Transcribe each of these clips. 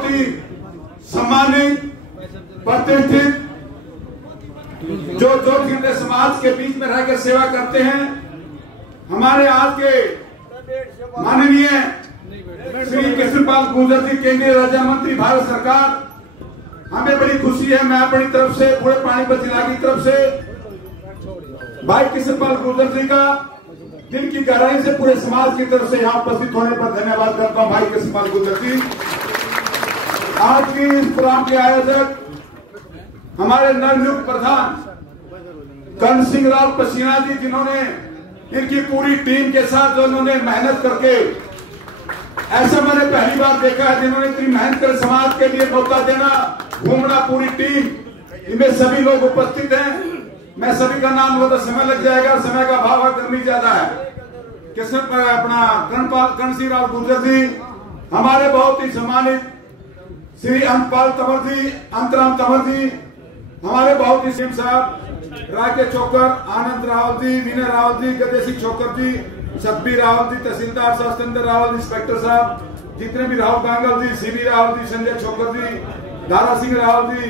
बहुत ही सम्मानित प्रतिष्ठित जो घंटे समाज के बीच में रहकर सेवा करते हैं, हमारे आज के माननीय श्री कृष्णपाल गुर्जर जी, केंद्रीय राज्य मंत्री भारत सरकार, हमें बड़ी खुशी है। मैं अपनी तरफ से, पूरे पानीपत जिला की तरफ से भाई कृष्णपाल गुर्जर जी का दिल की गहराई से पूरे समाज की तरफ से यहाँ उपस्थित होने पर धन्यवाद करता हूँ। भाई कृष्णपाल गुर्जर जी, आज की इस प्रोग्राम के आयोजक हमारे नवनियुक्त प्रधान कर्ण सिंह राव पसीना जी, जिन्होंने इनकी पूरी टीम के साथ जो उन्होंने मेहनत करके, ऐसा मैंने पहली बार देखा है जिन्होंने इतनी मेहनत कर समाज के लिए मौका देना, घूमना, पूरी टीम, इनमें सभी लोग उपस्थित हैं। मैं सभी का नाम लो तो समय लग जाएगा, समय का अभाव है, गर्मी ज्यादा है। कृष्ण अपना कर्ण सिंह राव गुर्जर जी, हमारे बहुत ही सम्मानित श्री अंतराम तंवर जी, हमारे बहुत ही सिंह साहब, राकेश चोकर, आनंद रावल जी, विनय रावल जी, गजय सिंह चोकर जी, सतबीर रावल जी, तहसीलदार साहब सतेंद्र रावल, इंस्पेक्टर साहब, जितने भी राहुल गांगल जी, सीबी रावल जी, संजय चोकर जी, दारा सिंह रावल जी,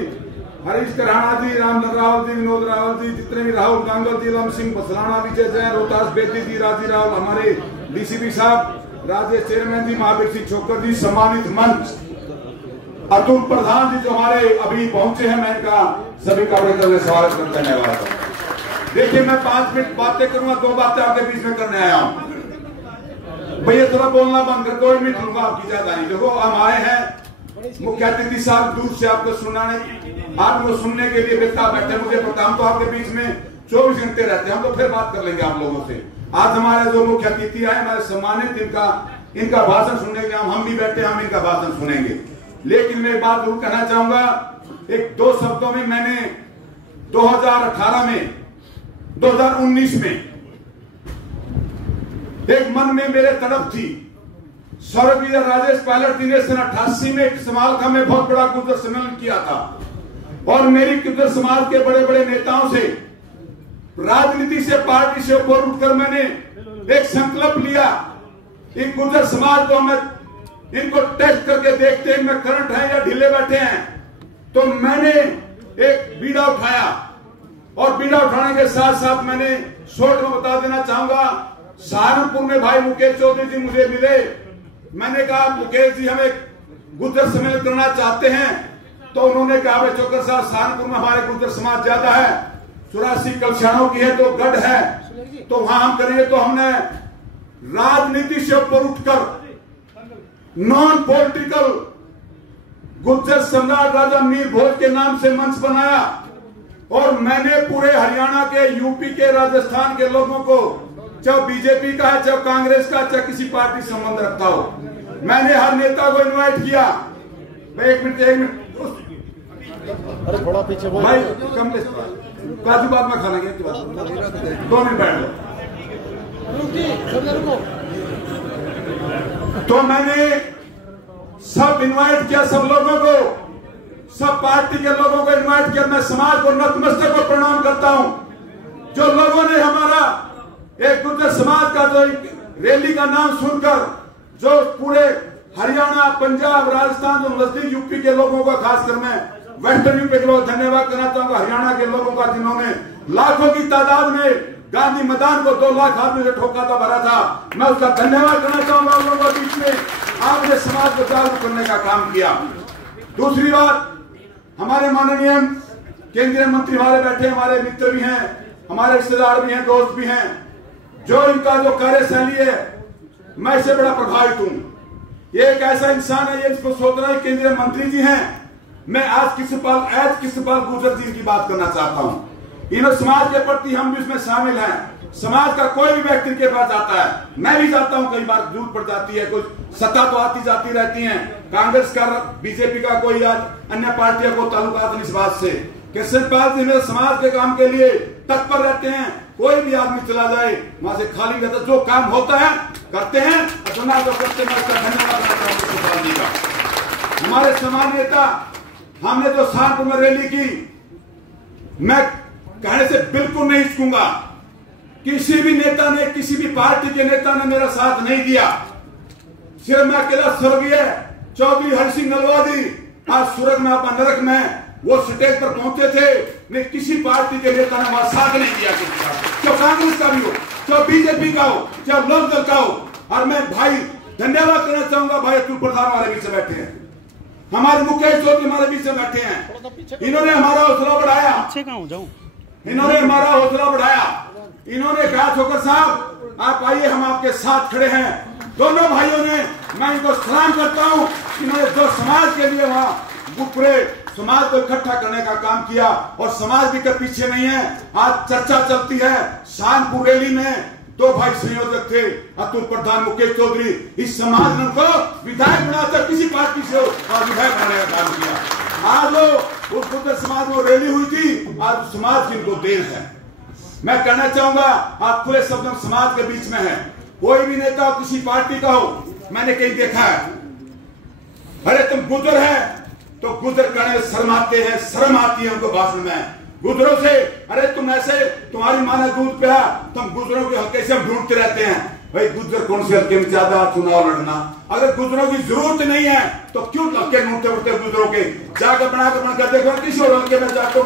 हरीश कराना जी, रामधन रावल जी, विनोद रावल जी, जितने भी राहुल गांगल जी, लम सिंह बसराना, विजय जैन, रोहतास बेदी जी, राजी रावल, हमारे डीसीपी साहब, राजेश चेयरमैन जी, महावीर सिंह चोकर जी, सम्मानित मंच अतुल प्रधान जी जो हमारे अभी पहुंचे हैं, मैं इनका सभी का बड़े स्वागत करते हैं। धन्यवाद। देखिए, मैं 5 मिनट बातें करूंगा, 2 बातें आपके बीच में करने आया हूं। भैया थोड़ा बोलना बंद कर, 2 मिनट लूंगा आपकी ज्यादा नहीं। देखो, हम आए हैं मुख्य अतिथि साहब दूर से आपको सुनाने, आपको सुनने के लिए बेटा बैठे। मुझे पता, हम तो आपके बीच में 24 घंटे रहते हैं, हम तो फिर बात कर लेंगे आप लोगों से। आज हमारे जो मुख्य अतिथि आए, हमारे सम्मानित, इनका भाषण सुनने के लिए हम भी बैठे, हम इनका भाषण सुनेंगे। लेकिन मैं एक बात जरूर कहना चाहूंगा, 1-2 शब्दों में। मैंने 2018 में, 2019 में एक मन में मेरे तड़प थी। स्वर्गीय राजेश पायलट जी ने 88 में समालखा में बहुत बड़ा गुर्जर सम्मेलन किया था, और मेरी गुर्जर समाज के बड़े बड़े नेताओं से, राजनीति से, पार्टी से ऊपर उठकर मैंने एक संकल्प लिया, इन गुर्जर समाज को हमें इनको टेस्ट करके देखते हैं में करंट है या ढीले बैठे हैं। तो मैंने एक बीड़ा उठाया, और बीड़ा उठाने के साथ साथ मैंने शॉर्ट में बता देना चाहूंगा, सहारनपुर में भाई मुकेश चौधरी जी मुझे मिले। मैंने कहा, मुकेश जी हम एक गुर्जर सम्मेलन करना चाहते हैं। तो उन्होंने कहा, भाई चौकर साहब, सहारनपुर में हमारे गुर्जर समाज ज्यादा है, 84 कलशाणों की है, तो गढ़ है, तो वहां हम करेंगे। तो हमने राजनीति से ऊपर उठकर नॉन पॉलिटिकल गुर्जर सम्राट राजा मीर भोज के नाम से मंच बनाया, और मैंने पूरे हरियाणा के, यूपी के, राजस्थान के लोगों को, चाहे बीजेपी का है, चाहे कांग्रेस का, चाहे किसी पार्टी संबंध रखता हो, मैंने हर नेता को इनवाइट किया। एक मिनट अरे थोड़ा पीछे बोल भाई, कम काजू बाद में खा लेंगे, 2 मिनट बैठ लो। तो मैंने सब इनवाइट किया, सब लोगों को, सब पार्टी के लोगों को इनवाइट किया। मैं समाज को नतमस्तक को प्रणाम करता हूं, जो लोगों ने हमारा एक गुर्जर समाज का जो रैली का नाम सुनकर, जो पूरे हरियाणा, पंजाब, राजस्थान, जो नजदीक यूपी के लोगों का, खासकर मैं वेस्टर्न यूपी के लोग धन्यवाद करना चाहूंगा, हरियाणा के लोगों का, जिन्होंने लाखों की तादाद में गांधी मैदान को 2 लाख आदमी से ठोका था, भरा था। मैं उसका धन्यवाद करना चाहूंगा। उन लोगों के बीच में आपने समाज को जागरूक करने का काम किया। दूसरी बात, हमारे माननीय केंद्रीय मंत्री हमारे बैठे, हमारे मित्र भी हैं, हमारे रिश्तेदार भी हैं, दोस्त भी हैं, जो इनका जो कार्यशैली है, मैं इससे बड़ा प्रभावित हूं। ये एक ऐसा इंसान है, ये इसको सोच रहा है, केंद्रीय मंत्री जी हैं। मैं आज कृष्णपाल गुर्जर जी की बात करना चाहता हूं। इन समाज के प्रति हम भी इसमें शामिल हैं। समाज का कोई भी व्यक्ति के पास आता है, मैं भी जाता हूं, कई बार जरूरत पड़ जाती है, कुछ सत्ता तो आती जाती रहती है, कांग्रेस का, बीजेपी का, कोई अन्य पार्टियों को ताल्लुकात नहीं इस बात से। कृष्णपाल जी मेरे समाज के काम के लिए तत्पर रहते हैं। कोई भी आदमी चला जाए, वहां से खाली रहता, जो काम होता है करते हैं, जो करते हैं, उसका धन्यवाद करता हूं कृष्णपाल जी का। हमारे समान नेता, हमने जो सहारनपुर में रैली की, मैं कहने से बिल्कुल नहीं हिचकूंगा, किसी भी नेता ने, किसी भी पार्टी के नेता ने मेरा साथ नहीं दिया। सिर्फ मैं अकेला स्वर्गीय चौधरी हरि सिंह नलवादी आज सूरत में अपना नरक में वो स्टेज पर पहुंचे थे, नहीं किसी पार्टी के नेता ने वहां साथ नहीं दिया, चाहे कांग्रेस का भी हो, चाहे बीजेपी का हो, चाहे लोक दल का हो। और मैं भाई धन्यवाद करना चाहूंगा, भाई अतुल प्रधान हमारे बीच में बैठे हैं, हमारे मुकेश चौधरी हमारे बीच में बैठे हैं। इन्होंने हमारा हौसला बढ़ाया, इन्होंने हमारा हौसला बढ़ाया। इन्होंने कहा छोकर साहब आप आइए, हम आपके साथ खड़े हैं। दोनों भाइयों ने, मैं इनको सलाम करता हूं, इन्होंने जो समाज के लिए वहां पूरे समाज को इकट्ठा करने का काम किया, और समाज भी कभी पीछे नहीं है। आज चर्चा चलती है, शानपुर रैली में दो भाई संयोजक थे, अतुल प्रधान, मुकेश चौधरी। इस समाज ने उनको विधायक बनाकर किसी पार्टी से और विधायक बनाने का काम किया। आज वो उस गुर्जर समाज में रैली हुई थी, आज समाज की इनको देन है। मैं कहना चाहूंगा आप खुले शब्दों समाज के बीच में है, कोई भी नेता हो किसी पार्टी का हो, मैंने कहीं देखा है, अरे तुम गुजर है तो गुजर करने में शर्माते हैं, शर्म आती है उनको भाषण में। गुजरों से अरे तुम ऐसे, तुम्हारी माँ ने दूध पिया, तुम गुजरों के हल्के से हम ढूंढते रहते हैं। भाई गुजर कौन से हल्के में ज्यादा चुनाव लड़ना, अगर गुजरों की जरूरत नहीं है तो क्यों हल्के ढूंढते उठते गुजरों के, जाकर बनाकर देखो किसी और हल्के में जाकर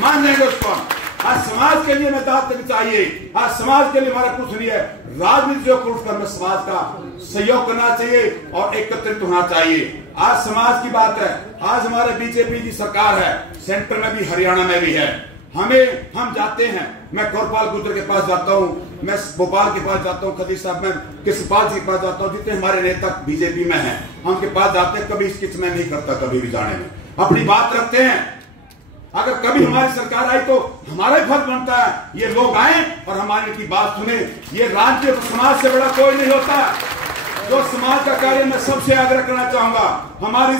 मान जाएंगे उसको। आज समाज के लिए मैं दाद देनी चाहिए, आज समाज के लिए हमारा कुछ नहीं है, राजनीति को उठकर में समाज का सहयोग करना चाहिए और एकत्रित होना चाहिए। आज समाज की बात है, आज हमारे बीजेपी की सरकार है, सेंटर में भी हरियाणा में भी है। हम जाते हैं, मैं गौरपाल गुर्जर के पास जाता हूँ, मैं भोपाल के पास जाता हूँ, खदीज साहब में कृष्णपाल जी के पास जाता हूँ, जितने हमारे नेता बीजेपी में हैं, हम उनके पास जाते हैं, कभी इसकी मैं नहीं करता, कभी भी जाने में अपनी बात रखते हैं। अगर कभी हमारी सरकार आई तो हमारा ही फर्ज बनता है ये लोग आए और हमारी की बात सुने। ये राज्य समाज से बड़ा कोई नहीं होता। जो समाज का कार्य मैं सबसे आग्रह करना चाहूंगा, हमारी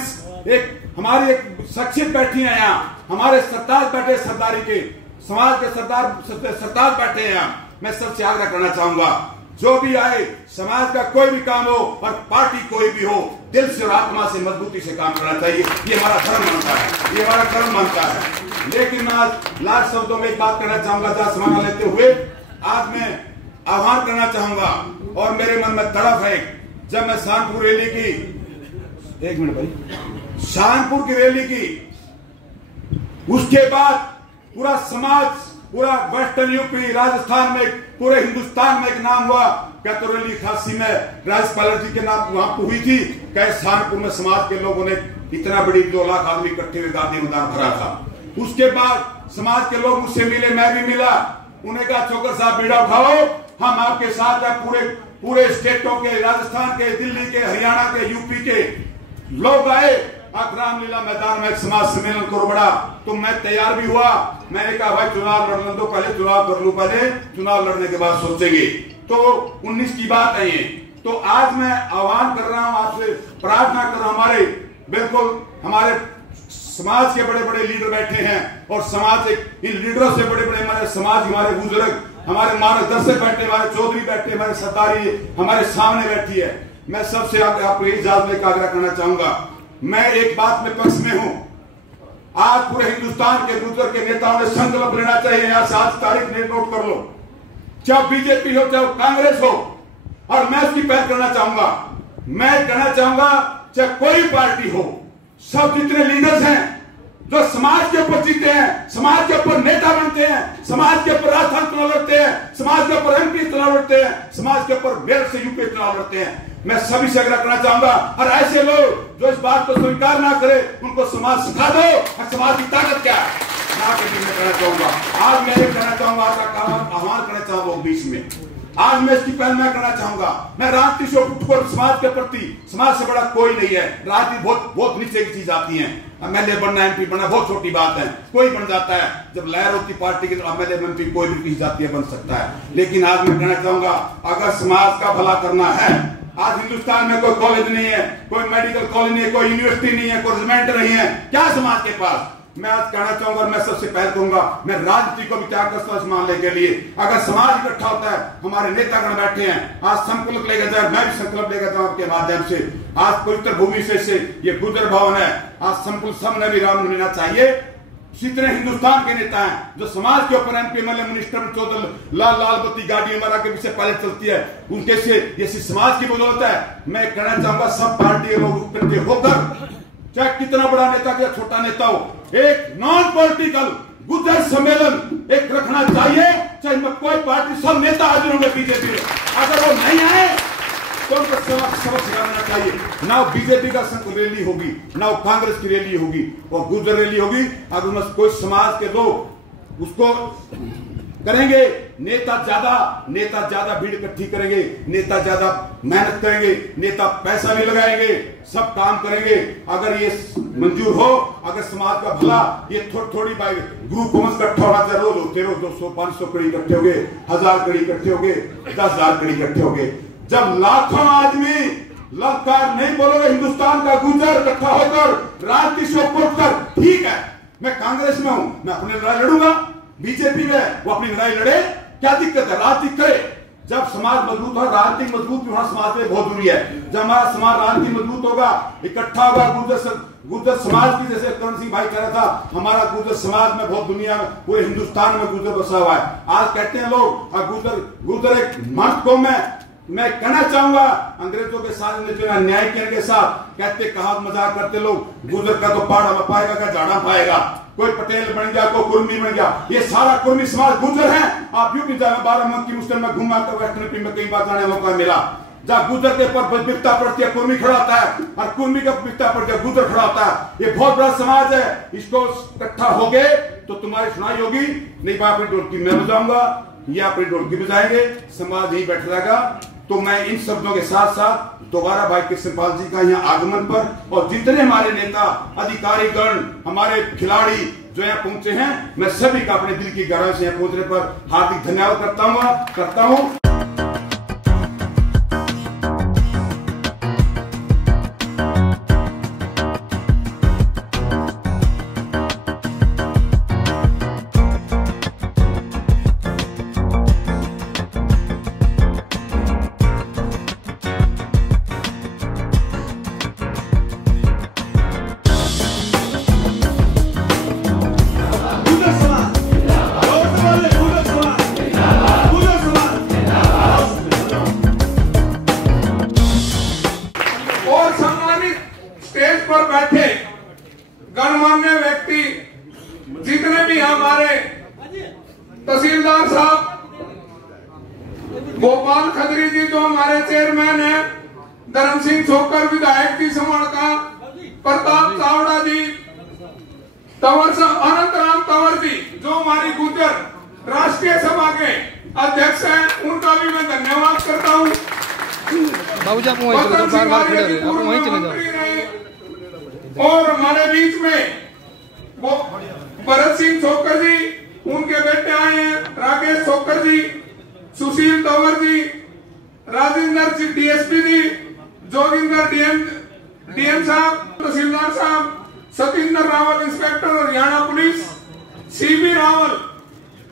एक शख्सियत बैठी है यहाँ, हमारे सरताज बैठे सरदारी के, समाज के सरताज बैठे हैं यहाँ। मैं सबसे आग्रह करना चाहूंगा जो भी आए, समाज का कोई भी काम हो और पार्टी कोई भी हो, दिल से और आत्मा से मजबूती से काम करना चाहिए। ये हमारा धर्म बनता है, ये हमारा कर्म बनता है। लेकिन मैं आज लास्ट शब्दों में एक बात करना चाहूंगा, जहां समान लेते हुए आज मैं आह्वान करना चाहूंगा, और मेरे मन में तड़प है, जब मैं शानपुर रैली की, एक मिनट भाई, शानपुर की रैली की, उसके बाद पूरा समाज, पूरा वेस्टर्न यूपी, राजस्थान में, पूरे हिंदुस्तान में एक नाम हुआ, क्या तो रैली खासी में राज्यपाल जी के नाम वहां हुई थी, क्या शानपुर में समाज के लोगों ने इतना बड़ी 2 लाख आदमी इकट्ठे हुए गांधी मैदान भरा था। उसके बाद समाज के लोग मुझसे मिले, मैं भी मिला, उन्हें कहा छोकर साहब बीड़ा उठाओ, हम आपके साथ हैं। पूरे स्टेटों के, राजस्थान के, दिल्ली के, हरियाणा के, यूपी के लोग आए, रामलीला मैदान में एक समाज सम्मेलन करो बड़ा। तो मैं तैयार भी हुआ, मैंने कहा भाई चुनाव लड़ने दो, पहले चुनाव कर लूं, पहले चुनाव लड़ने के बाद सोचेंगे। तो 19 की बात है ये। तो आज मैं आह्वान कर रहा हूं आपसे, प्रार्थना कर रहा हूं, हमारे समाज के बड़े बड़े लीडर बैठे हैं, और समाज इन लीडरों से बड़े बड़े हमारे समाज, हमारे बुजुर्ग, हमारे मार्गदर्शक बैठे, हमारे चौधरी बैठे, हमारे सरदारी हमारे सामने बैठी है। मैं सबसे आपको इजाजत में आग्रह करना चाहूंगा, मैं एक बात में पक्ष में हूं, आज पूरे हिंदुस्तान के बुजुर्ग के नेताओं ने संकल्प लेना चाहिए। यहां 7 तारीख नोट कर लो, चाहे बीजेपी हो चाहे कांग्रेस हो, और मैं उसकी पहल करना चाहूंगा। मैं कहना चाहूंगा चाहे कोई पार्टी हो, सब जितने लीडर्स हैं जो समाज के ऊपर जीते हैं, समाज के ऊपर नेता बनते हैं, समाज के ऊपर राजस्थान चुनाव लड़ते हैं, समाज के ऊपर MP चुनाव लड़ते हैं, समाज के ऊपर मेयर से यूपी चुनाव लड़ते हैं, मैं सभी से आग्रह करना चाहूंगा। और ऐसे लोग जो इस बात को स्वीकार ना करे, उनको समाज सिखा दो और समाज की ताकत क्या है, मैं कहना चाहूंगा। आज मैं कहना चाहूंगा, आह्वान करना चाहूंगा बीच में, आज मैं इसकी पहल मैं करना चाहूंगा। मैं राजनीति से उठकर समाज के प्रति, समाज से बड़ा कोई नहीं है। राजनीति बहुत नीचे की चीज आती है, MLA बनना, MP बनना बहुत छोटी बात है, कोई बन जाता है। जब लहर होती पार्टी की तो MLA MP कोई भी किसी जातीय बन सकता है। लेकिन आज मैं कहना चाहूंगा, अगर समाज का भला करना है, आज हिंदुस्तान में कोई कॉलेज नहीं है, कोई मेडिकल कॉलेज नहीं है, कोई यूनिवर्सिटी नहीं है, कोई रेजिमेंट नहीं है, क्या समाज के पास? मैं आज कहना चाहूंगा, मैं सबसे पहल करूंगा, मैं राजनीति को भी त्याग करता हूं मानने के लिए। अगर समाज इकट्ठा होता है, हमारे नेतागण बैठे हैं, आज संकल्प लेकर जाए, मैं भी संकल्प लेकर जाऊं आपके माध्यम से। आज पवित्र भूमि से ये गुर्जर भवन है, आज संकल्प सबने भी राम लेना चाहिए। जितने हिंदुस्तान के नेता हैं जो समाज के ऊपर MP MLA minister Chaudhary Lal लाल बत्ती गाड़ी हमारा के पीछे पहले चलती है, उनके से ये समाज की बदौलत है। मैं कहना चाहूंगा सब पार्टी लोग इकट्ठे होकर, चाहे कितना बड़ा नेता या छोटा नेता हो, एक नॉन पॉलिटिकल गुर्जर सम्मेलन एक रखना चाहिए। चाहे मैं कोई पार्टी, सब नेता हाजिर होंगे बीजेपी में, अगर वो नहीं आए तो उनको सबक सिखाना चाहिए। ना बीजेपी का रैली होगी, ना कांग्रेस की रैली होगी, और गुर्जर रैली होगी। अगर कोई समाज के लोग उसको करेंगे, नेता ज्यादा भीड़ इकट्ठी करेंगे, नेता ज्यादा मेहनत करेंगे, नेता पैसा भी लगाएंगे, सब काम करेंगे। अगर ये मंजूर हो, अगर समाज का भला, ये थोड़ी ग्रुप होमस इकट्ठा होना चाहिए। रोज होते रहो 200 500 कड़ी इकट्ठे हो गए, 1000 कड़ी इकट्ठे हो गए, 10,000 कड़ी इकट्ठे हो गए। जब लाखों आदमी लगातार नहीं बोलोगे, हिंदुस्तान का गुर्जर इकट्ठा होकर राजनीति से उठकर, ठीक है मैं कांग्रेस में हूं, मैं अपनी लड़ाई लड़ूंगा, बीजेपी में वो अपनी लड़ाई लड़े, क्या दिक्कत है, राजनीति करे। जब समाज मजबूत हो, राजनीतिक मजबूत होना समाज में बहुत जरूरी है। जब हमारा समाज राजनीति मजबूत होगा, इकट्ठा होगा, गुर्जर समाज की, जैसे करण सिंह भाई कह रहा था, हमारा गुर्जर समाज में बहुत दुनिया में, पूरे हिंदुस्तान में गुर्जर बसा हुआ है। आज कहते हैं लोग गुर्जर एक मर्द कौम है। मैं कहना चाहूंगा अंग्रेजों के साथ जो अन्याय करने के साथ कहते, कहा मजाक करते लोग, गुर्जर का तो पहाड़ में पाएगा क्या झाड़ा पाएगा, कोई पटेल बन गया, कोई कुर्मी बन गया, ये सारा कुर्मी समाज गुर्जर है। आप यूं भी जाए, बाराबंकी मुस्लिम में घूमा तो वेस्ट यूपी में कई बार जाने मौका मिला, जहाँ गुर्जर के पर बिकता पड़ती है कुर्मी खड़ा होता है, और कुर्मी का बिकता पड़ती है गुर्जर खड़ा होता है। ये बहुत बड़ा समाज है, इसको इकट्ठा हो गए तो तुम्हारी सुनाई होगी। नहीं मैं अपनी ढोलकी मैं बजाऊंगा, ये अपनी ढोलकी बजाएंगे, समाज यही बैठ रहेगा। तो मैं इन शब्दों के साथ साथ दोबारा भाई कृष्णपाल जी का यहाँ आगमन पर, और जितने हमारे नेता अधिकारी गण, हमारे खिलाड़ी जो यहाँ पहुंचे हैं, मैं सभी का अपने दिल की गहराई से यहाँ पहुंचने पर हार्दिक धन्यवाद करता हूँ। बैठे गणमान्य व्यक्ति, जितने भी हमारे तहसीलदार साहब, गोपाल खत्री जी जो हमारे चेयरमैन है, धर्म सिंह छोकर विधायक जी समण का, प्रताप चावड़ा जी, अनंत राम तंवर जी जो हमारी गुर्जर राष्ट्रीय सभा के अध्यक्ष हैं, उनका भी मैं धन्यवाद करता हूँ। और हमारे बीच में वो भरत सिंह छोकर जी, उनके बेटे आए हैं, राकेश छोकर जी, सुशील तंवर जी, राजेंद्र जी डीएसपी जी, जोगिंदर डीएम साहब, तहसीलदार साहब, Satinder Rawal inspector Haryana police, CB Rawal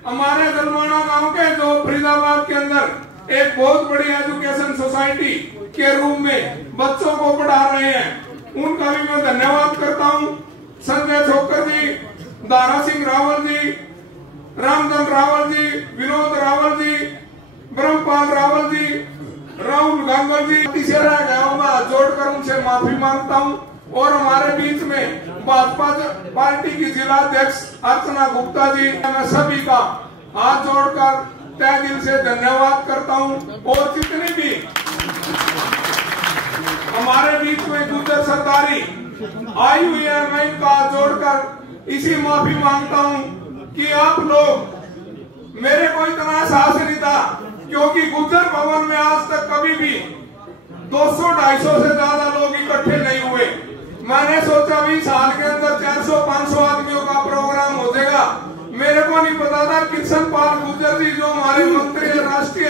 हमारे दलवाना गांव के, जो फरीदाबाद के अंदर एक बहुत बड़ी एजुकेशन सोसाइटी के रूप में बच्चों को पढ़ा रहे हैं, उनका भी मैं धन्यवाद करता हूं। संजय छोकर जी, दारा सिंह रावल जी, रामचंद्र रावल जी, विनोद रावल जी, ब्रह्मपाल रावल जी, राहुल गांगल जी, तीसरा गाँव जोड़कर उनसे माफी मांगता हूं। और हमारे बीच में भाजपा पार्टी की जिला अध्यक्ष अर्चना गुप्ता जी, मैं सभी का हाथ जोड़कर तहे दिल से धन्यवाद करता हूं। और जितनी भी हमारे बीच में गुर्जर सरदारी आई हुई है, मैं इनका हाथ जोड़कर इसी माफी मांगता हूं कि आप लोग, मेरे को इतना साहस नहीं था, क्योंकि गुर्जर भवन में आज तक कभी भी 200-250 से ज्यादा लोग इकट्ठे नहीं हुए। मैंने सोचा 20 साल के अंदर 400-500 आदमियों का प्रोग्राम हो जाएगा। मेरे को नहीं पता था किशन पाल गुर्जर जी जो हमारे मंत्री राष्ट्रीय,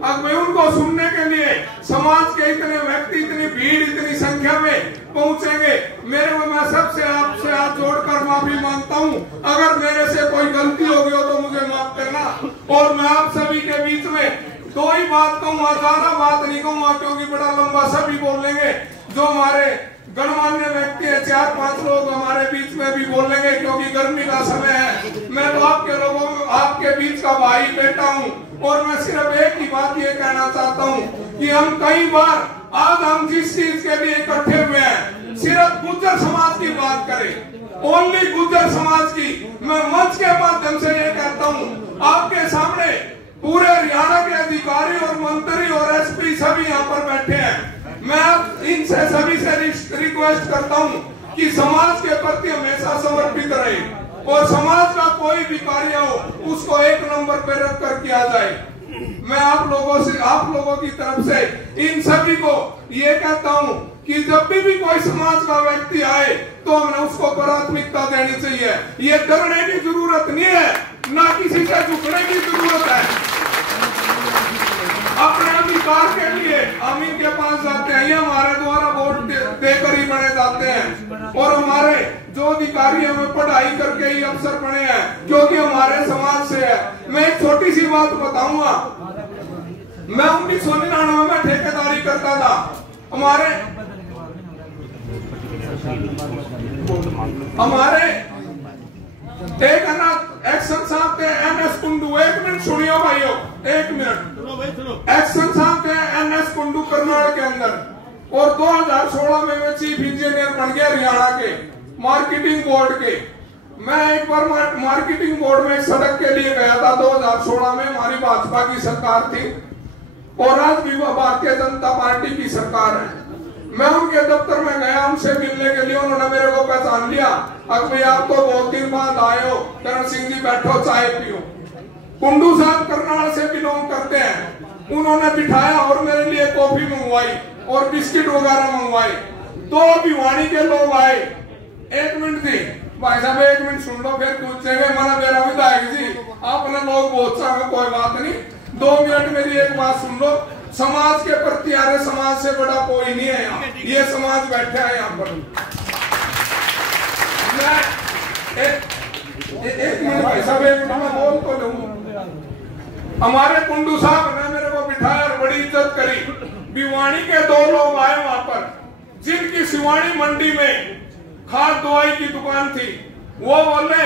अब मैं उनको सुनने के लिए समाज के इतने व्यक्ति, इतनी भीड़, इतनी संख्या में पहुंचेंगे। मेरे को, मैं सबसे आपसे हाथ जोड़कर माफी मांगता हूं। अगर मेरे से कोई गलती हो गई हो तो मुझे माफ करना। और मैं आप सभी के बीच में दो ही बात कहूंगा, ज्यादा बात नहीं कहूंगा, क्योंकि बड़ा लंबा सभी बोलेंगे। जो हमारे गणमान्य व्यक्ति है, 4-5 लोग हमारे बीच में भी बोलेंगे क्योंकि गर्मी का समय है। मैं तो आपके लोगों, आपके बीच का भाई बेटा हूँ और मैं सिर्फ एक ही बात ये कहना चाहता हूँ कि हम कई बार आज हम जिस चीज के लिए इकट्ठे हुए हैं सिर्फ गुर्जर समाज की बात करें, ओनली गुर्जर समाज की। मैं मंच के माध्यम से ये कहता हूँ आपके सामने पूरे हरियाणा के अधिकारी और मंत्री और एसपी सभी यहाँ पर बैठे हैं। मैं इनसे सभी से रिक्वेस्ट करता हूँ कि समाज के प्रति हमेशा समर्पित रहे और समाज का कोई भी कार्य हो उसको एक नंबर पे रख कर किया जाए। मैं आप लोगों की तरफ से इन सभी को ये कहता हूँ कि जब भी कोई समाज का व्यक्ति आए तो हमें उसको प्राथमिकता देनी चाहिए। ये डरने की जरूरत नहीं है, ना किसी से झुकने की जरूरत है। अपने अधिकार के लिए हम इनके पास जाते हैं, ये हमारे द्वारा वोट देकर ही बने जाते हैं और हमारे जो अधिकारी हमें पढ़ाई करके ही अफसर बने हैं क्योंकि हमारे समाज से है। मैं एक छोटी सी बात बताऊंगा। मैं 1999 में ठेकेदारी करता था। हमारे एक एक्शन साहब थे एनएस कुंडू, एक मिनट सुनियो भाइयों, एक मिनट। एक्शन साहब थे एनएस कुंडू करनाल के अंदर और 2016 में मैं चीफ इंजीनियर बन गया हरियाणा के मार्केटिंग बोर्ड के। मैं एक बार मार्केटिंग बोर्ड में सड़क के लिए गया था 2016 में, हमारी भाजपा की सरकार थी और आज भी भारतीय जनता पार्टी की सरकार है। मैं उनके दफ्तर में गया उनसे मिलने के लिए, उन्होंने मेरे को पहचान लिया। अब भाई आप तो बहुत दिन बाद आए हो, करण सिंह जी बैठो चाय पियो। कुंडू साहब करनाल से बिलोंग करते हैं, उन्होंने बिठाया और मेरे लिए कॉफी मंगवाई और बिस्किट वगैरह मंगवाए। 2 भिवानी के लोग आए, 1 मिनट थी भाई साहब, 1 मिनट सुन लो फिर पूछेंगे मना मेरा विधायक जी आपने लोग बहुत सा, कोई बात नहीं, 2 मिनट मेरी एक बात सुन लो। समाज के प्रति आ रहे, समाज से बड़ा कोई नहीं है यहाँ, ये समाज बैठा है यहाँ पर। मैं एक मिनट भाई साहब, 1 मिनट में बोल तो लूं। हमारे कुंडू साहब ने मेरे को बिठाया और बड़ी इज्जत करी। भिवानी के 2 लोग आए वहां पर जिनकी सिवानी मंडी में खाद दवाई की दुकान थी। वो बोले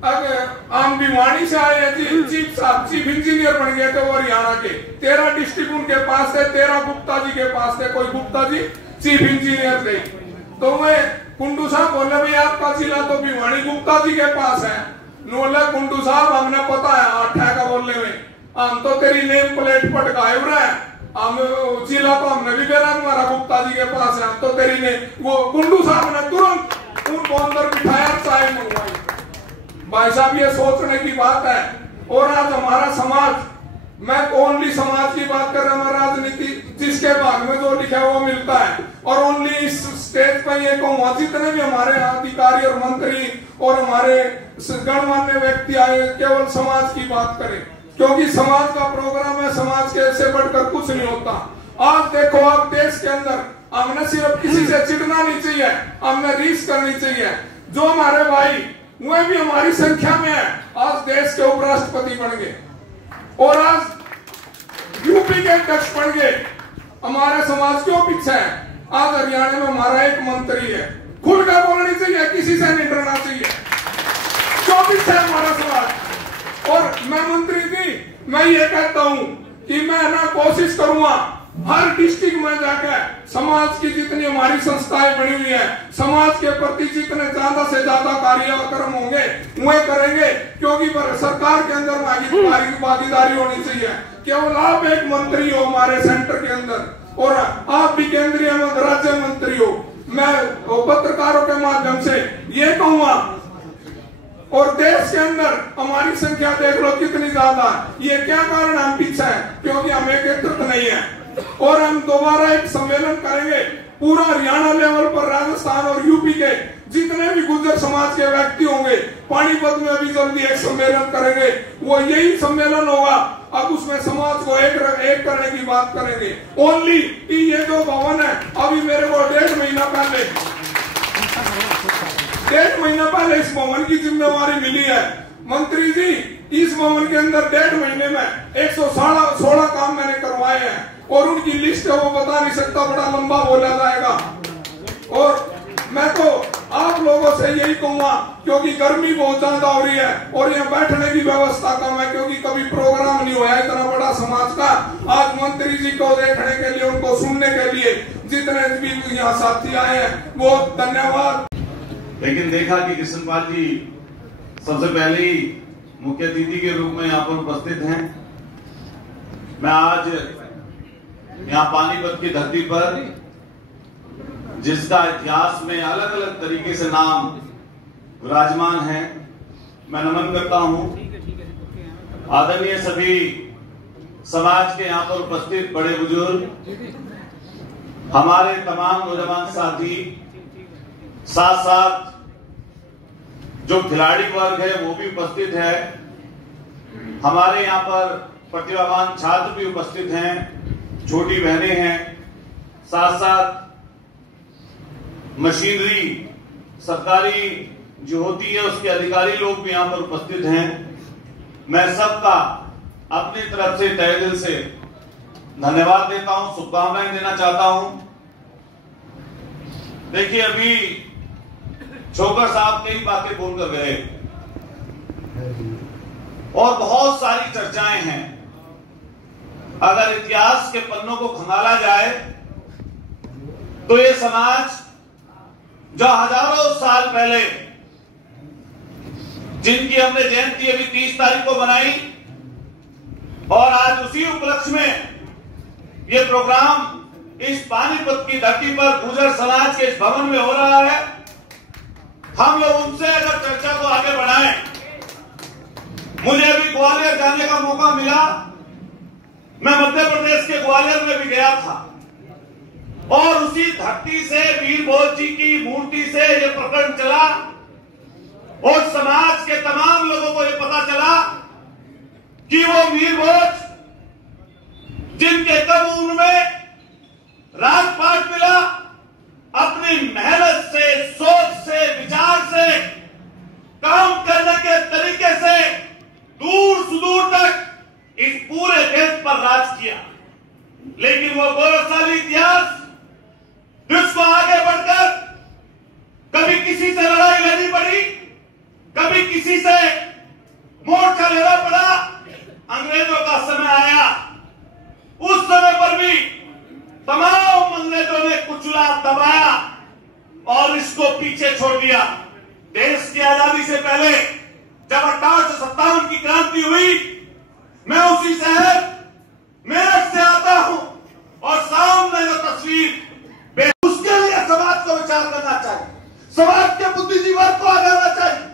अगर हम भिवानी से आए हैं जी, चीफ इंजीनियर बन गए थे वो हरियाणा के, 13 डिस्ट्रिक्ट उनके पास थे, 13 गुप्ता जी के पास थे, कोई गुप्ता जी चीफ इंजीनियर थे। तो मैं कुंडू साहब बोले भाई आपका जिला तो भिवानी गुप्ता जी के पास है। बोले कुंडू साहब हमने पता है आठा का बोलने में, हम तो तेरी नेम प्लेट पटकाए रहे हैं, हम जिला तो हमने भी बेरा हमारा गुप्ता जी के पास है, तो तेरी ने वो कुंडू साहब ने तुरंत उनको अंदर बिठाया, चाय मंगवाई। भाई साहब ये सोचने की बात है। और आज हमारा समाज, मैं ओनली समाज की बात कर रहा हूँ, राजनीति जिसके भाग में जो लिखा है वो मिलता है। और ओनली इस स्टेज पर ये कहूँगा जितने भी हमारे अधिकारी और मंत्री और हमारे गणमान्य व्यक्ति आए केवल समाज की बात करें, क्योंकि समाज का प्रोग्राम है, समाज के से बढ़कर कुछ नहीं होता। आज देखो आप देश के अंदर हमने सिर्फ किसी से चिढ़ना नहीं चाहिए, हमने रीस करनी चाहिए। जो हमारे भाई वह भी हमारी संख्या में है, आज देश के उपराष्ट्रपति बन गए और आज यूपी के अध्यक्ष बन गए। हमारे समाज क्यों पीछे है? आज हरियाणा में हमारा एक मंत्री है, खुलकर बोलनी चाहिए, किसी से नहीं डरना चाहिए। क्यों पीछे है हमारा समाज? और मैं मंत्री थी, मैं ये कहता हूं कि मैं ना कोशिश करूंगा हर डिस्ट्रिक्ट में जाकर समाज की जितनी हमारी संस्थाएं बनी हुई है, समाज के प्रति जितने ज्यादा से ज्यादा कार्यक्रम होंगे वह करेंगे, क्योंकि सरकार के अंदर भागीदारी होनी चाहिए। केवल आप एक मंत्री हो हमारे सेंटर के अंदर और आप भी केंद्रीय राज्य मंत्री हो। मैं पत्रकारों के माध्यम से ये कहूंगा, और देश के अंदर हमारी संख्या देख लो कितनी ज्यादा है। ये क्या कारण हम पीछे है? क्योंकि हम एकत्रित नहीं है। और हम दोबारा एक सम्मेलन करेंगे पूरा हरियाणा लेवल पर, राजस्थान और यूपी के जितने भी गुर्जर समाज के व्यक्ति होंगे, पानीपत में भी जल्दी एक सम्मेलन करेंगे। वो यही सम्मेलन होगा, अब उसमें समाज को एक करने की बात करेंगे। ओनली ये जो भवन है, अभी मेरे को 1.5 महीना पहले इस भवन की जिम्मेवारी मिली है। मंत्री जी इस भवन के अंदर 1.5 महीने में 116 काम मैंने करवाए हैं और उनकी लिस्ट है वो बता नहीं सकता, बड़ा लंबा बोला जाएगा। और मैं तो आप लोगों से यही यही कहूंगा, क्योंकि गर्मी बहुत ज्यादा हो रही है और यहाँ बैठने की व्यवस्था कम है, क्योंकि कभी प्रोग्राम नहीं हुआ है इतना बड़ा समाज का। आज मंत्री जी को देखने के लिए, उनको सुनने के लिए जितने भी यहाँ साथी आए हैं, बहुत धन्यवाद। लेकिन देखा कि कृष्णपाल जी सबसे पहले ही मुख्य अतिथि के रूप में यहाँ पर उपस्थित हैं। मैं आज यहाँ पानीपत की धरती पर, जिसका इतिहास में अलग अलग तरीके से नाम विराजमान है, मैं नमन करता हूँ। आदरणीय सभी समाज के यहाँ पर उपस्थित बड़े बुजुर्ग, हमारे तमाम नौजवान साथी, साथ साथ जो खिलाड़ी वर्ग है वो भी उपस्थित है, हमारे यहाँ पर प्रतिभावान छात्र भी उपस्थित हैं, छोटी बहनें हैं, साथ साथ मशीनरी सरकारी जो होती है उसके अधिकारी लोग भी यहाँ पर उपस्थित हैं। मैं सबका अपनी तरफ से तहे दिल से धन्यवाद देता हूं, शुभकामनाएं देना चाहता हूं। देखिए, अभी छोकर साहब कई बातें बोलकर गए और बहुत सारी चर्चाएं हैं। अगर इतिहास के पन्नों को खंगाला जाए तो ये समाज जो हजारों साल पहले, जिनकी हमने जयंती अभी 30 तारीख को बनाई और आज उसी उपलक्ष्य में ये प्रोग्राम इस पानीपत की धरती पर गुर्जर समाज के इस भवन में हो रहा है, हम लोग उनसे अगर चर्चा को आगे बढ़ाएं। मुझे अभी ग्वालियर जाने का मौका मिला, मैं मध्य प्रदेश के ग्वालियर में भी गया था और उसी धरती से वीर भोज जी की मूर्ति से ये प्रकरण चला और समाज के तमाम लोगों को ये पता चला कि वो वीर भोज, जिनके कम उम्र में राजपाट मिला, अपनी मेहनत से, सोच से, विचार से, काम करने के तरीके से दूर सुदूर तक इस पूरे देश पर राज किया। लेकिन वो गौरवशाली इतिहास जिसको आगे बढ़कर कभी किसी से लड़ाई लड़नी पड़ी, कभी किसी से मोर्चा लेना पड़ा, अंग्रेजों का समय आया, उस समय पर भी तमाम अंग्रेजों ने कुचला, दबाया और इसको पीछे छोड़ दिया। देश की आजादी से पहले जब 1857 की क्रांति हुई, मैं उसी शहर मेरठ से आता हूं और सामने जो तस्वीर, उसके लिए समाज को विचार करना चाहिए, समाज के बुद्धिजीवी को आगे आना चाहिए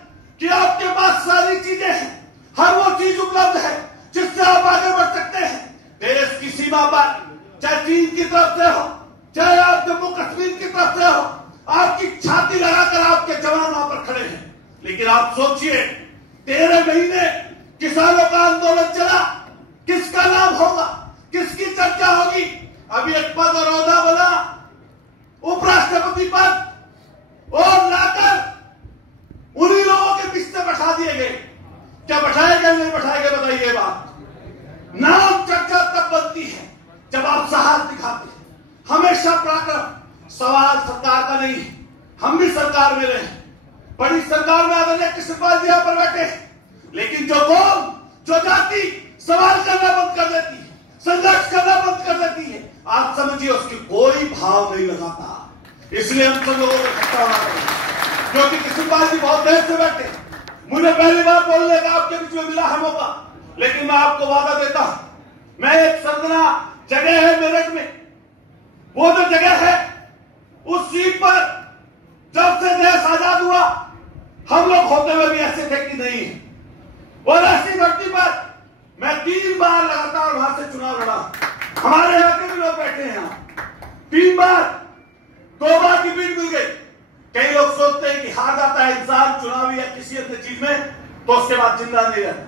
कि आपके पास सारी चीजें हैं, हर वो चीज उपलब्ध है जिससे आप आगे बढ़ सकते हैं। देश की सीमा पर, चाहे चीन की तरफ से हो, चाहे आप जम्मू कश्मीर की तरफ से हो, आपकी छाती लगाकर आपके जवान वहां पर खड़े हैं। लेकिन आप सोचिए, 13 महीने किसानों का आंदोलन चला, किसका नाम होगा, किसकी चर्चा होगी? अभी एक पद और ओहदा बना, उपराष्ट्रपति पद, और लाकर उन्हीं लोगों के बीच से बैठा दिए गए। क्या बैठाए गए, नहीं बैठाए गए, बताइए बात। नाम चर्चा तब बनती है जब आप साहस दिखाते हैं। हमेशा पराक्रम, सवाल सरकार का नहीं है, हम भी सरकार में रहे, बड़ी सरकार में आदरणीय कृष्णपाल जी यहाँ पर बैठे हैं, लेकिन जो कौम, जो जाति सवाल करना बंद कर देती है, संघर्ष करना बंद कर देती है, आप समझिए उसकी कोई भाव नहीं लगाता। इसलिए हम सब लोगों को इकट्ठा होना चाहिए, क्योंकि कृष्णपाल जी बहुत देर से बैठे, मुझे पहली बार बोलने का आपके बीच में मिला है मौका, लेकिन मैं आपको वादा देता हूं, मैं एक सरदना जगह है मेरठ में, वो जो जगह है उस सीट पर जब से देश आजाद हुआ, हम लोग होते हुए भी ऐसे थे कि नहीं है, और ऐसी धरती पर मैं 3 बार लगातार वहां से चुनाव लड़ा। हमारे यहाँ के भी लोग बैठे हैं यहाँ, 3 बार, 2 बार की बीट मिल गई। कई लोग सोचते हैं कि हार जाता है इंसान चुनाव या किसी अन्य चीज में तो उसके बाद जिंदा नहीं रहता,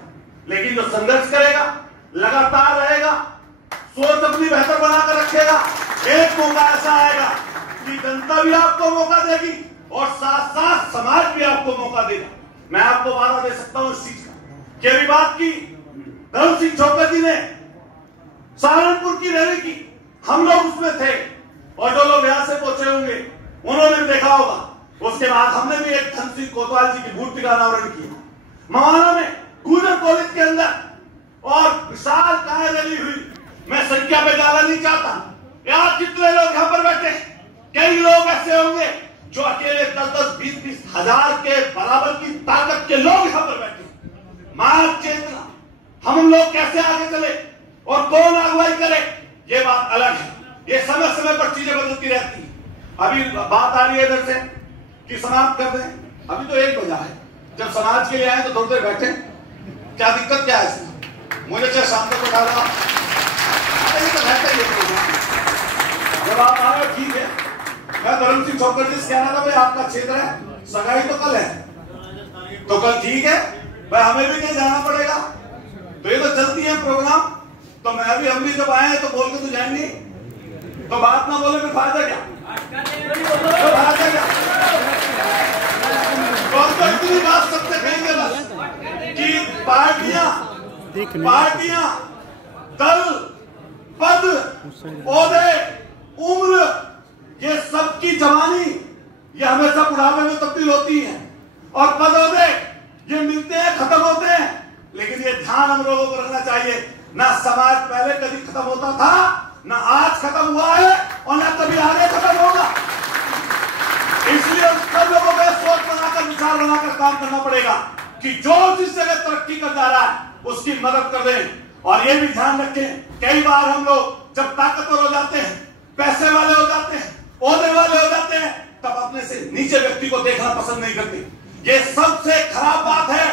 लेकिन जो संघर्ष करेगा, लगातार रहेगा, सोच अपनी बेहतर बनाकर रखेगा, एक मौका ऐसा आएगा कि जनता भी आपको मौका देगी और साथ साथ समाज भी आपको मौका देगा। मैं आपको वादा दे सकता हूं इस चीज का कि अभी बात की धर्म सिंह छोकर जी ने सहारनपुर की रैली की, हम लोग उसमें थे, और जो लोग यहां से पहुंचे होंगे उन्होंने देखा होगा वो उसके बाद हमने भी एक धन सिंह कोतवाल जी की मूर्ति का अनावरण किया मवाना में गुजर कॉलेज के अंदर, और विशाल काय रैली हुई। मैं संख्या पे जाना नहीं चाहता, यहाँ कितने लोग यहाँ पर बैठे, कई लोग ऐसे होंगे जो अकेले 10-10, 20-20 हजार के बराबर की ताकत के लोग यहाँ पर बैठे। मार्ग चेतना, हम लोग कैसे आगे चले और कौन अगुवाई करे, ये बात अलग है। ये समय समय पर चीजें बदलती रहती है। अभी बात आ रही है इधर से कि समाप्त कर दें, अभी तो 1 बजा है। जब समाज के लिए आए तो थोड़ी देर बैठे, क्या दिक्कत क्या है इसमें? मुझे चाहे शाम तक उठा रहा, जब आप आ रहे हो ठीक है। मैं धर्म सिंह छोकर जी से कह रहा था भाई आपका क्षेत्र है, सगाई तो कल है, तो कल ठीक है भाई, हमें भी कहीं जाना पड़ेगा, तो ये तो चलती है प्रोग्राम। तो मैं भी हम भी जब आए तो बोल के तो जाएंगे, तो बात ना बोले फिर फायदा क्या, तो फायदा क्या? तो इतनी बात सबसे कहेंगे बस कि पार्टियां, दल, पद, ओहदे, उम्र, ये सबकी जवानी ये हमेशा बुढ़ापे में तब्दील होती है, और पद ओहदे ये मिलते हैं, खत्म होते हैं। लेकिन ये ध्यान हम लोगों को रखना चाहिए, ना समाज पहले कभी खत्म होता था, ना आज खत्म हुआ है, और ना कभी आगे खत्म होगा। इसलिए सब लोगों को सोच बनाकर, विचार बनाकर काम करना पड़ेगा कि जो जिस जगह तरक्की कर जा रहा है उसकी मदद कर दें। और ये भी ध्यान रखें, कई बार हम लोग जब ताकतवर हो जाते हैं, पैसे वाले हो जाते हैं, ओहदे वाले हो जाते हैं, तब अपने से नीचे व्यक्ति को देखना पसंद नहीं करते। ये सबसे खराब बात है।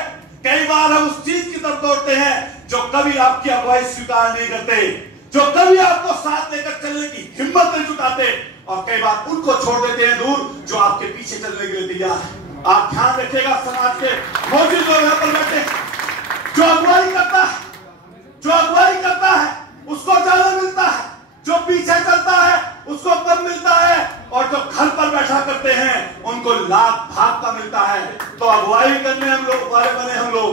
कई बार हम उस चीज की तरफ दौड़ते हैं जो कभी आपकी अगुवाई स्वीकार नहीं करते, जो कभी आपको साथ लेकर चलने की हिम्मत नहीं जुटाते, और कई बार उनको छोड़ देते हैं दूर जो आपके पीछे चलने के लिए तैयार है। आप ध्यान रखिएगा, समाज के मौजूद लोग यहाँ पर बैठे, जो अगुवाई करता है उसको ज्यादा मिलता है, जो पीछे चलता है उसको कम मिलता है, और जो घर पर बैठा करते हैं उनको लाख भाग का मिलता है। तो अगुवाई करने हम लोग वाले बने, हम लोग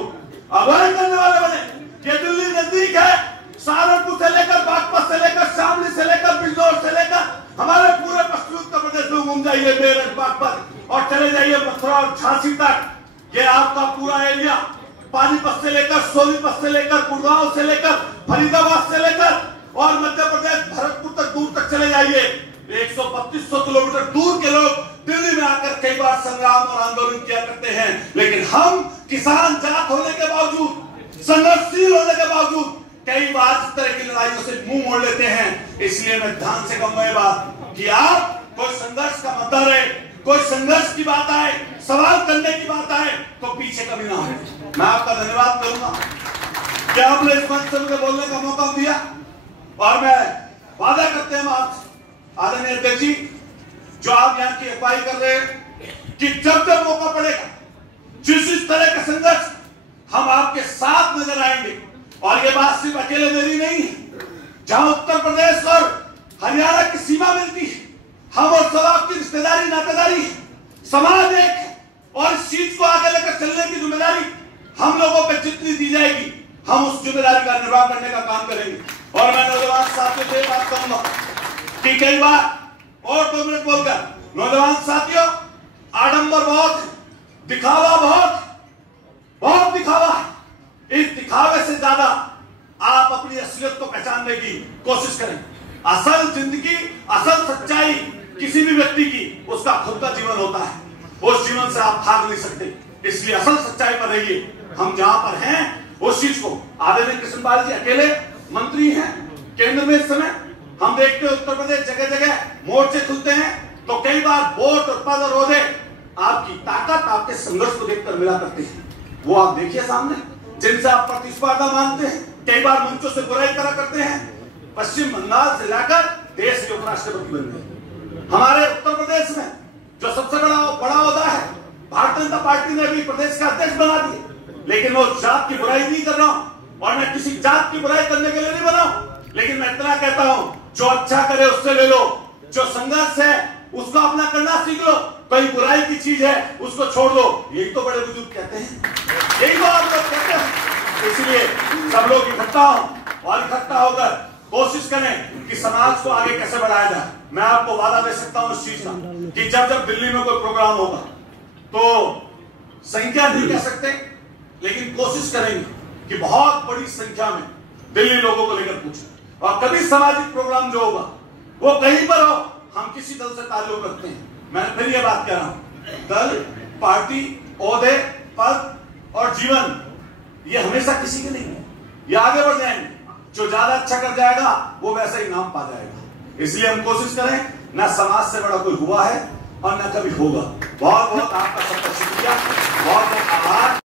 अगुवाई करने वाले बने। ये दिल्ली नजदीक है, सहारनपुर से लेकर, बागपत से लेकर, शामली से लेकर, बिजनौर से लेकर हमारे पूरे पश्चिमी उत्तर प्रदेश में घूम जाइए, मेरठ, बागपत, और चले जाइए मथुरा और झांसी तक। ये आपका पूरा एरिया पानीपत से लेकर, सोनीपत से लेकर, गुड़गांव से लेकर, फरीदाबाद से लेकर, और मध्य प्रदेश भरतपुर तक, दूर तक चले जाइए। 132 किलोमीटर दूर के लोग दिल्ली में आकर कई बार संग्राम और आंदोलन किया करते हैं। लेकिन हम किसान जात होने के बावजूद, संघर्षशील होने के बावजूद कई बार इस तरह की लड़ाइयों से मुंह मोड़ लेते हैं। इसलिए मैं ध्यान से कहूंगा ये बात कि आप कोई संघर्ष का मुद्दा रहे, कोई संघर्ष की बात आए, सवाल करने की बात आए, तो पीछे कभी ना हो। मैं आपका धन्यवाद करूंगा कि आपने इस मंच से मुझे बोलने का मौका दिया, और मैं वादा करते हैं आपसे आदरणीय अध्यक्ष जी, जो आप यहाँ की अगुवाई कर रहे हैं, कि जब जब मौका पड़ेगा, जिस तरह का संघर्ष, हम आपके साथ नजर आएंगे। और ये बात सिर्फ अकेले मेरी नहीं है, जहां उत्तर प्रदेश और हरियाणा की सीमा मिलती है, हम और सब आपकी रिश्तेदारी, नातेदारी है, समाज एक है, और इस चीज को आगे लेकर चलने की जिम्मेदारी हम लोगों पे जितनी दी जाएगी, हम उस जिम्मेदारी का निर्वाह करने का काम करेंगे। और मैं नौजवान साथियों से बात करूंगा कि कई बार, और 2 मिनट बोलकर, नौजवान साथियों, आडंबर बहुत, दिखावा बहुत दिखावा है। इस दिखावे से ज्यादा आप अपनी असलियत को पहचानने की कोशिश करें। असल जिंदगी, असल सच्चाई किसी भी व्यक्ति की उसका खुद का जीवन होता है, उस जीवन से आप भाग नहीं सकते। इसलिए असल सच्चाई पर रहिए। हम जहां पर हैं उस चीज को, आदरणीय कृष्णपाल जी अकेले मंत्री हैं केंद्र में, इस समय हम देखते हैं उत्तर प्रदेश जगह जगह मोर्चे खुलते हैं, तो कई बार वोट और पद और ओहदे आपकी ताकत, आपके संघर्ष को देखकर मिला करते हैं। वो आप देखिए सामने, जिनसे आप प्रतिस्पर्धा मानते हैं, कई बार मंचों से बुराई करा करते हैं, पश्चिम बंगाल से लाकर देश के उपराष्ट्रपति बन गए। हमारे उत्तर प्रदेश में जो सबसे बड़ा ओहदा है, भारतीय जनता पार्टी ने भी प्रदेश का अध्यक्ष बना दिया। लेकिन वो जात की बुराई नहीं कर रहा हूं, और मैं किसी जात की बुराई करने के लिए नहीं बना हूं, लेकिन मैं इतना कहता हूं, जो अच्छा करे उससे ले लो, जो संघर्ष है उसको अपना करना सीख लो, कोई बुराई की चीज है उसको छोड़ दो। यही तो बड़े बुजुर्ग कहते हैं, यही तो आप लोग कहते हैं। इसलिए सब लोग इकट्ठा हो, और इकट्ठा होकर कोशिश करें कि समाज को आगे कैसे बढ़ाया जाए। मैं आपको वादा दे सकता हूं इस चीज का कि जब जब दिल्ली में कोई प्रोग्राम होगा, तो संख्या नहीं कह सकते, लेकिन कोशिश करेंगे कि बहुत बड़ी संख्या में दिल्ली लोगों को लेकर पूछें। और कभी सामाजिक प्रोग्राम जो होगा वो कहीं पर हो, हम किसी दल से ताल्लुक रखते हैं। मैं फिर ये बात कह रहा हूं, दल, पार्टी, ओहदे, पद और जीवन ये हमेशा किसी के नहीं है, ये आगे बढ़ जाएंगे। जो ज्यादा अच्छा कर जाएगा वो वैसा ही नाम पा जाएगा। इसलिए हम कोशिश करें, ना समाज से बड़ा कोई हुआ है और ना कभी होगा। बहुत बहुत आपका सबका शुक्रिया, बहुत बहुत आभार।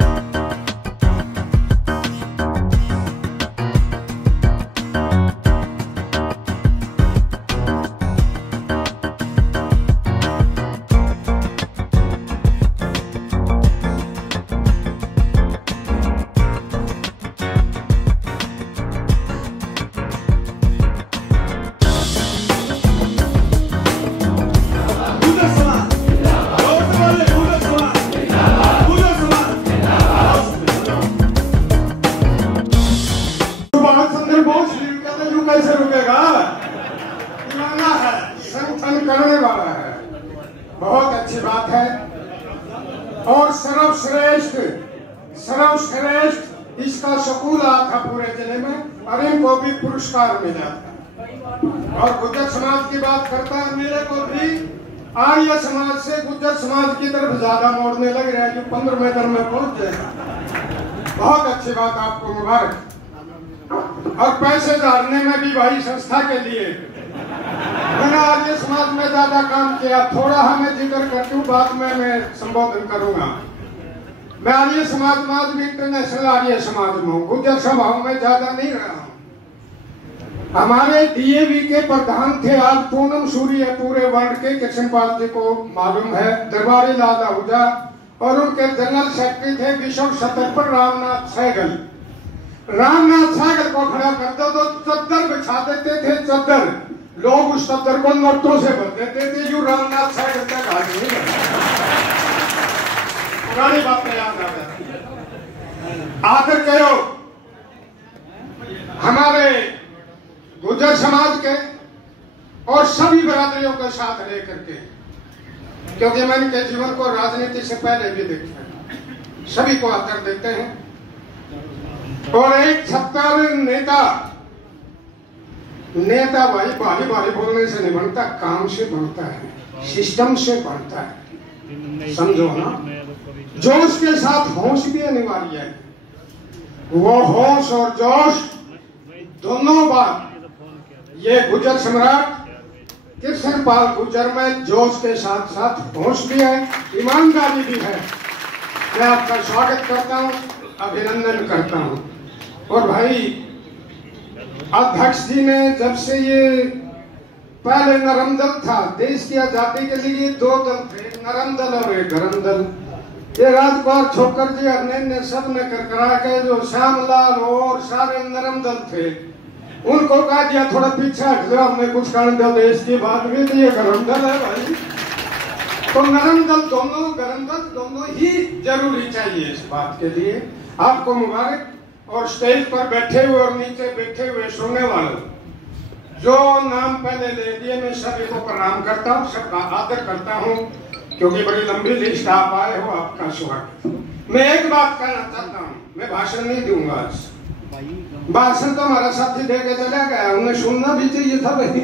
कैसे रुकेगा? दीवाना है, संगठन करने वाला है, बहुत अच्छी बात है। और सर्वश्रेष्ठ इसका सकूल आया था पूरे जिले में और इनको भी पुरस्कार मिला था। और गुर्जर समाज की बात करता है, मेरे को भी आर्य समाज से गुर्जर समाज की तरफ ज्यादा मोड़ने लग रहा है, जो 15वें दर में पहुंच जाएगा। बहुत अच्छी बात, आपको मुबारक। और पैसे डालने में भी भाई संस्था के लिए मैंने आर्य समाज में ज्यादा काम किया। थोड़ा हमें जिक्र करती हूँ, बाद में मैं संबोधन करूंगा। मैं आर्य समाज में इंटरनेशनल आर्य समाज में हूँ, गुर्जर सभाओं में ज्यादा नहीं रहा हूँ। हमारे डीएवी के प्रधान थे आज पूनम सूरी है, पूरे वर्ल्ड के, कृष्णपाल जी को मालूम है, दरबारी लाल आहूजा। और उनके जनरल सेक्रेटरी थे विश्व स्तर पर रामनाथ सहगल। रामनाथ सहगल को खड़ा कर दो तो चद्दर बिछा देते थे, चद्दर लोग उस चद्दर को नोटों से भर देते थे। जो रामनाथ सहगल तक आज नहीं पुरानी बातें याद आ जाती। आखिर कहो हमारे गुर्जर समाज के और सभी बरादरियों के साथ लेकर के, क्योंकि मैंने के जीवन को राजनीति से पहले भी देखा है, सभी को आकर देते हैं। और एक सत्तर नेता भाई भारी बोलने से नहीं बनता, काम से बनता है, सिस्टम से बनता है, समझो ना। जोश के साथ होश भी अनिवार्य है। वो होश और जोश दोनों बात ये गुर्जर सम्राट कृष्णपाल गुर्जर में जोश के साथ साथ होश भी है, ईमानदारी भी है। मैं आपका स्वागत करता हूँ, अभिनंदन करता हूँ। और भाई अध्यक्ष जी ने जब से ये पहले नरम दल था, देश की आजादी के लिए 2 दल थे, नरम दल और एक गरम दल। ये राजकुमार छोकर जी ने सब ने करकरा के जो श्यामलाल और सारे नरम दल थे उनको कहा दिया थोड़ा पीछे हट जाओ, हमने कुछ कारण दो, देश की बात भी तो ये गरम दल है भाई। तो नरम दल दोनों, गरम दल दोनों ही जरूरी चाहिए इस बात के लिए। आपको मुबारक। और स्टेज पर बैठे हुए और नीचे बैठे हुए सुनने वाले जो नाम पहले ले दिए, मैं सभी को प्रणाम करता हूँ, सबका आदर करता हूँ, क्योंकि बड़ी लंबी लिस्ट आप आए हो, आपका स्वागत। मैं एक बात कहना चाहता हूँ, मैं भाषण नहीं दूंगा आज। भाषण तो हमारा साथी दे के चला गया, उन्हें सुनना भी चाहिए था भाई।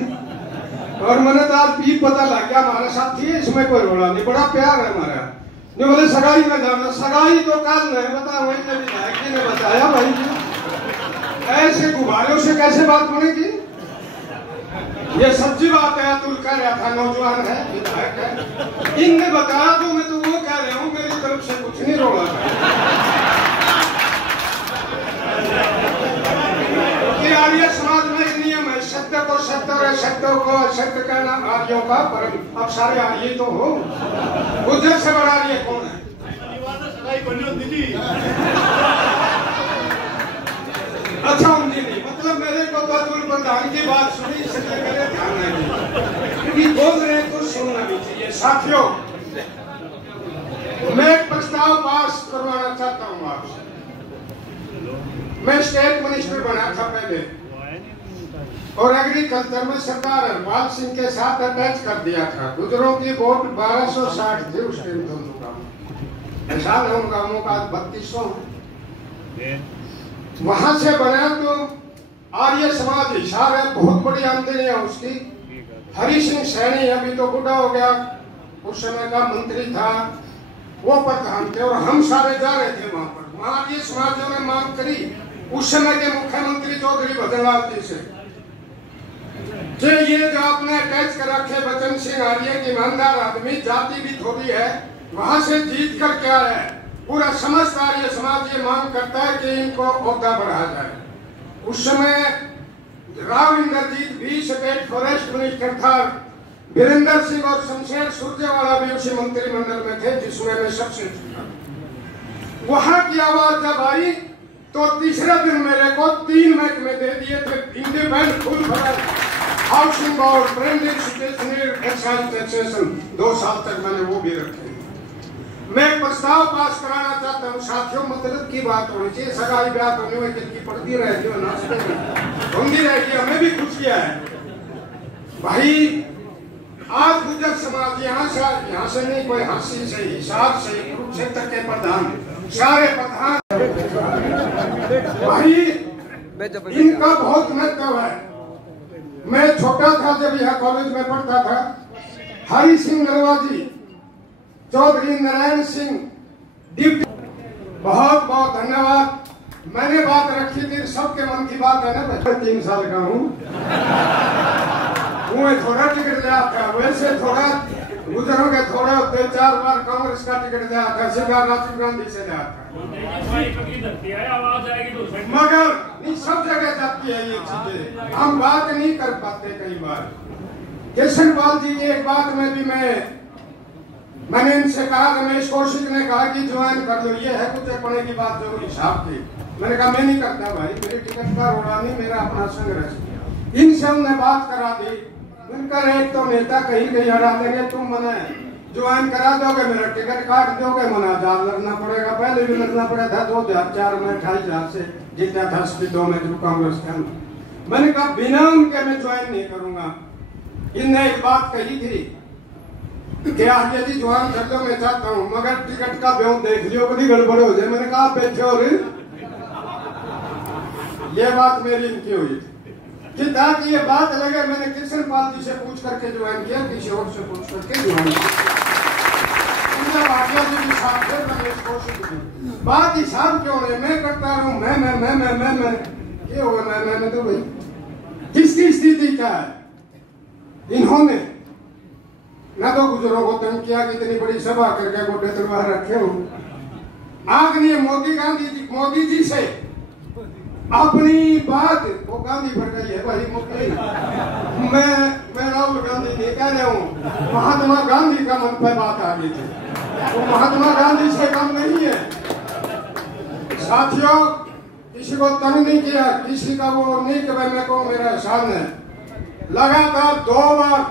और मैंने तो आज भी पता लग गया हमारा साथी है, इसमें कोई रोड़ा नहीं, बड़ा प्यार है हमारा। जो बोले सगाई में जाना, सगाई तो कल नहीं बता, वही ने विधायक जी ने बताया भाई जी। ऐसे गुब्बारों से कैसे बात बनेगी? ये सच्ची बात है। अतुल कह रहा था नौजवान है, विधायक है, इनने बताया तो मैं तो वो कह रहा हूँ, मेरी तरफ से कुछ नहीं रोड़ा। आर्य समाज में एक नियम है, सत्य को सत्य और असत्य को असत्य कहना आर्यों का परम। अब सारे आर्य तो हो, गुर्जर से बड़ा आर्य कौन है? अच्छा उनकी नहीं, मतलब मेरे को तो अतुल प्रधान की बात सुनी, इसलिए मेरे ध्यान नहीं, क्योंकि बोल रहे तो सुनना भी चाहिए। साथियों, मैं एक प्रस्ताव पास करवाना चाहता हूँ आपसे। मैं स्टेट मिनिस्टर बना था पहले और एग्रीकल्चर में सरदार हरपाल सिंह के साथ अटैच कर दिया था। गुजरों की वोट 1260 थे उस टाइम दोनों का। हिसाब है उन गांवों का 3200 है। वहां से बना तो आर्य समाज हिसाब है, बहुत बड़ी आमदनी है उसकी। हरि सिंह सैनी अभी तो बूढ़ा हो गया, उस समय का मंत्री था, वो प्रधान थे और हम सारे जा रहे थे वहां पर। वहां ये समाजों ने मांग करी उस समय के मुख्यमंत्री चौधरी भजनलाल जी से कि ये जो आपने अटैच कर रखे बचन सिंह आर्य की ईमानदार आदमी, जाति भी थोड़ी है, वहां से जीत कर क्या है, पूरा समस्त आर्य समाज ये मांग करता है कि इनको ओहदा बढ़ाया जाए। उस समय राव इंद्रजीत भी स्टेट फॉरेस्ट मिनिस्टर था, वीरेंद्र सिंह और शमशेर सुरजेवाला भी उसी मंत्रिमंडल में थे जिसमें मैं सबसे छोटा। वहां की आवाज जब आई तो तीसरे दिन मेरे को 3 महकमे दे दिए थे, independent full for housing board, branded stationery excise taxation, 2 साल तक मैंने वो भी रखे। मैं प्रस्ताव पास कराना चाहता हूँ साथियों, मतलब की बात होनी चाहिए, सगाई ब्याह होने में किसकी पड़ती रहती है, नाचते होंगी रहेगी, हमें भी खुश किया है भाई। आज गुजर समाज यहाँ से नहीं, कोई हंसी से हिसाब से कुरुक्षेत्र के प्रधान सारे प्रधान भाई, इनका बहुत महत्व है। मैं छोटा था जब यह कॉलेज में पढ़ता था, हरि सिंह नरवाजी, चौधरी नारायण सिंह, डिप्टी, बहुत बहुत धन्यवाद। मैंने बात रखी थी, सबके मन की बात है ना, मैं 3 साल का हूँ, थोड़ा टिकट लिया था, वैसे थोड़ा गुजरों के थोड़ा 2-4 बार कांग्रेस का टिकट लिया था, सीधा राजीव गांधी से लिया था, मगर नहीं सब जगह जाती है ये चीजें, हम बात नहीं कर पाते कई बार। किशन पाल जी की एक बात में भी मैंने इनसे कहा, रमेश कौशिक ने कहा कि ज्वाइन कर लो, ये है कुछ अपने की बात जो हिसाब थी। मैंने कहा मैं नहीं करता भाई, मेरी टिकट का रोड़ा नहीं, मेरा अपना संघर्ष। इनसे हमने बात करा दी, उनका एक तो नेता कहीं कहीं हरा देंगे, तुम मना ज्वाइन करा दोगे, मेरा टिकट काट दोगे, मना आजाद लड़ना पड़ेगा। पहले भी लड़ना पड़ा था 2004 में, 28,000 से जीता था स्पीडों में जो कांग्रेस का। मैंने कहा बिना उनके मैं ज्वाइन नहीं करूंगा। इनने एक बात कही थी कि आगे जी ज्वाइन कर दो, मैं चाहता हूँ, मगर टिकट का ब्यों देख लियो, कभी गड़बड़ हो जाए। मैंने कहा बैठे और ये बात मेरी इनकी हुई कि ताकि ये बात लगे, मैंने किशन पाल जी से पूछ करके ज्वाइन किया, किसी और से पूछ करके ज्वाइन किया। भाटिया जी के साथ थे, बात हिसाब क्यों नहीं, मैं करता रहूं, मैं ये होगा, मैं तो भाई किसकी स्थिति क्या है। इन्होंने न तो गुजरों को तंग किया कि इतनी बड़ी सभा करके गोटे तलवार रखे हो। आदरणीय मोदी जी से अपनी बात, वो गांधी पर गई है भाई, मैं राहुल गांधी नहीं कह रहा हूँ, महात्मा गांधी का मन पे बात आ गई थी, वो महात्मा गांधी से कम नहीं है। साथियों, किसी को तंग नहीं किया, किसी का वो नहीं कि भाई मेरे को मेरा एहसान है। लगातार 2 बार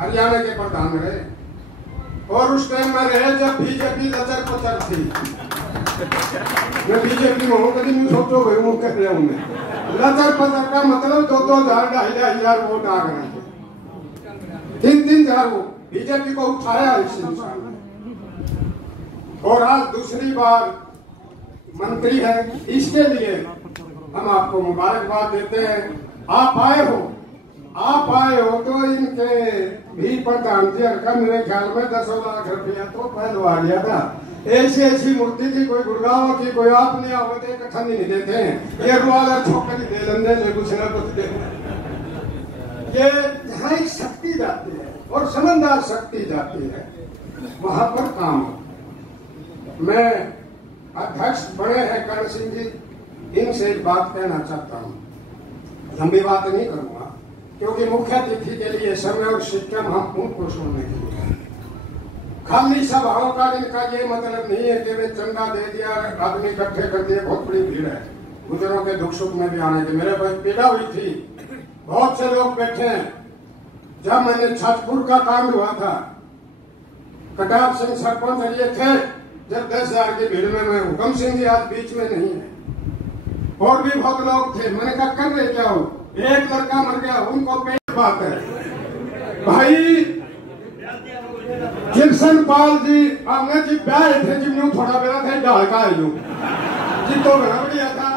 हरियाणा के प्रधान रहे, और उस टाइम में रहे जब बीजेपी लचर पचर थी। मैं बीजेपी में हूँ, कभी नहीं सोचो भाई वो कह रहा हूँ मैं। लचर पचर का मतलब 2,000 2,500 वोट आ गए थे, 3,000 वोट बीजेपी को उठाया इस इंसान ने, और आज दूसरी बार मंत्री है। इसके लिए हम आपको मुबारकबाद देते हैं। आप आए हो तो इनके भी प्रधान जी का मेरे ख्याल में 10 लाख रुपया तो पहलवा दिया था। ऐसी मूर्ति थी, कोई गुड़गांव की, कोई आप नहीं आवते, इकट्ठा नहीं देते हैं, ये रुआला छोकर दे लेंगे जो कुछ न कुछ दे। ये जहाँ एक शक्ति जाती है और समझदार शक्ति जाती है, वहां पर काम हो। मैं अध्यक्ष बड़े हैं कर्ण सिंह जी, इनसे एक बात कहना चाहता हूँ, लंबी बात नहीं करूंगा क्योंकि मुख्य अतिथि के लिए समय और सिस्टम हम उनको सुनने के लिए। खाली सभाओं का इनका ये मतलब नहीं है कि वे चंदा दे दिया, आदमी इकट्ठे कर दिए, बहुत बड़ी भीड़ है गुजरों के दुख सुख में भी आने की। मेरे पास पीड़ा हुई थी, बहुत से लोग बैठे हैं। जब मैंने छतपुर का कांड हुआ था, कटार सिंह सरपंच ये थे, जब 10,000 की भीड़ में मैं, हुकम सिंह जी आज बीच में नहीं है, और भी बहुत लोग थे। मैंने कहा कर रहे क्या हो, एक लड़का मर गया, उनको पेट बात है भाई। ये कृष्ण पाल जी हमने जी ब्याह थे जिन्हों थोड़ा बेरा थे ढाका है जो जी तो बड़ा बढ़िया था।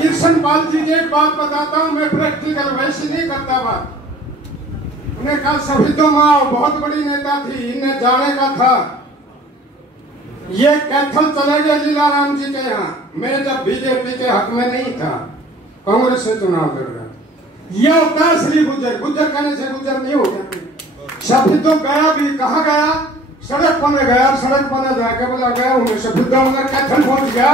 कृष्ण पाल जी की एक बात बताता हूँ, मैं प्रैक्टिकल वैसे नहीं करता बात। उन्हें कहा सभी तो माँ बहुत बड़ी नेता थी, इन्हें जाने का था। ये कैथल चले गए लीलाराम जी के यहाँ। मैं जब बीजेपी के हक में नहीं था, कांग्रेस से चुनाव लड़ रहा, यह होता है श्री गुजर। गुजर कहने से गुजर नहीं हो जाती। सभी तो गया भी, कहा गया? सड़क पर गया, सड़क पर जाके बोला गया उन्हें सभी तो मगर कैथल पहुंच गया।